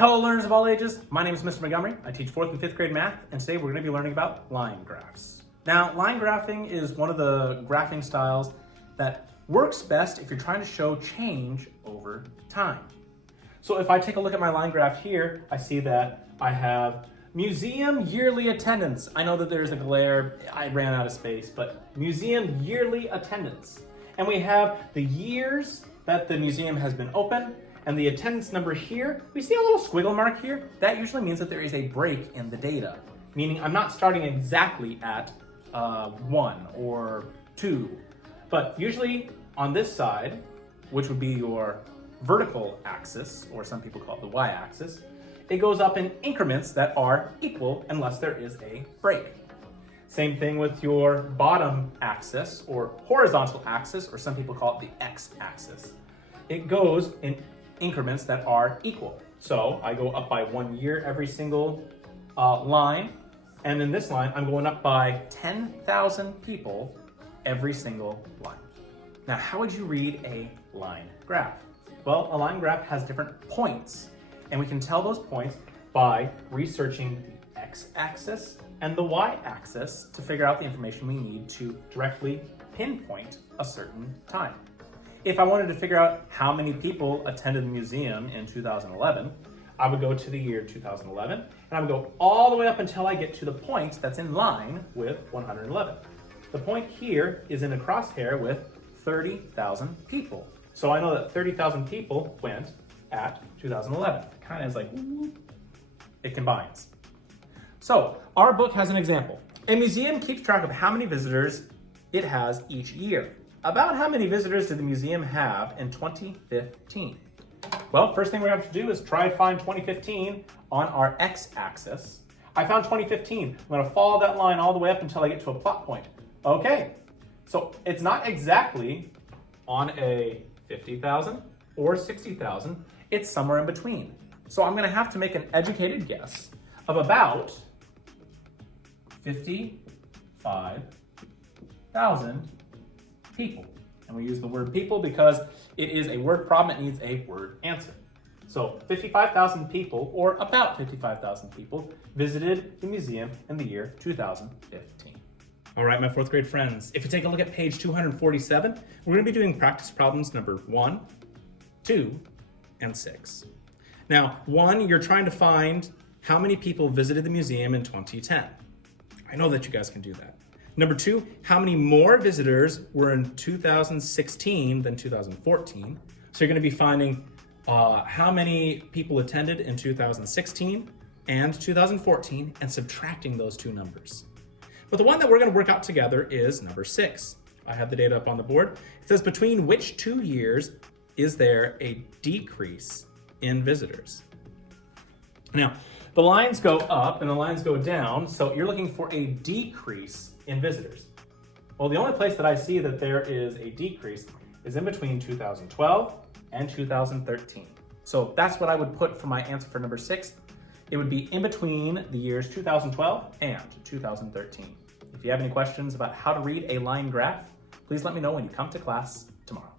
Hello learners of all ages, my name is Mr. Montgomery. I teach 4th and 5th grade math, and today we're going to be learning about line graphs. Now, line graphing is one of the graphing styles that works best if you're trying to show change over time. So if I take a look at my line graph here, I see that I have museum yearly attendance. I know that there's a glare, I ran out of space, but museum yearly attendance. And we have the years that the museum has been open, and the attendance number here, we see a little squiggle mark here. That usually means that there is a break in the data, meaning I'm not starting exactly at 1 or 2, but usually on this side, which would be your vertical axis, or some people call it the y-axis, it goes up in increments that are equal unless there is a break. Same thing with your bottom axis or horizontal axis, or some people call it the x-axis. It goes in increments that are equal. So I go up by 1 year every single line, and in this line, I'm going up by 10,000 people every single line. Now, how would you read a line graph? Well, a line graph has different points, and we can tell those points by researching the x-axis and the y-axis to figure out the information we need to directly pinpoint a certain time. If I wanted to figure out how many people attended the museum in 2011, I would go to the year 2011, and I would go all the way up until I get to the point that's in line with 111. The point here is in a crosshair with 30,000 people. So I know that 30,000 people went at 2011. Kind of is like, whoop, it combines. So our book has an example. A museum keeps track of how many visitors it has each year. About how many visitors did the museum have in 2015? Well, first thing we have to do is try to find 2015 on our x-axis. I found 2015. I'm going to follow that line all the way up until I get to a plot point. Okay, so it's not exactly on a 50,000 or 60,000. It's somewhere in between. So I'm going to have to make an educated guess of about 55,000 people. And we use the word people because it is a word problem. It needs a word answer. So 55,000 people, or about 55,000 people, visited the museum in the year 2015. All right, my 4th grade friends, if you take a look at page 247, we're going to be doing practice problems number 1, 2, and 6. Now, 1, you're trying to find how many people visited the museum in 2010. I know that you guys can do that. Number 2, how many more visitors were in 2016 than 2014? So you're going to be finding how many people attended in 2016 and 2014 and subtracting those two numbers. But the one that we're going to work out together is number 6. I have the data up on the board. It says, between which 2 years is there a decrease in visitors? Now, the lines go up and the lines go down, so you're looking for a decrease in visitors. Well, the only place that I see that there is a decrease is in between 2012 and 2013. So that's what I would put for my answer for number 6. It would be in between the years 2012 and 2013. If you have any questions about how to read a line graph, please let me know when you come to class tomorrow.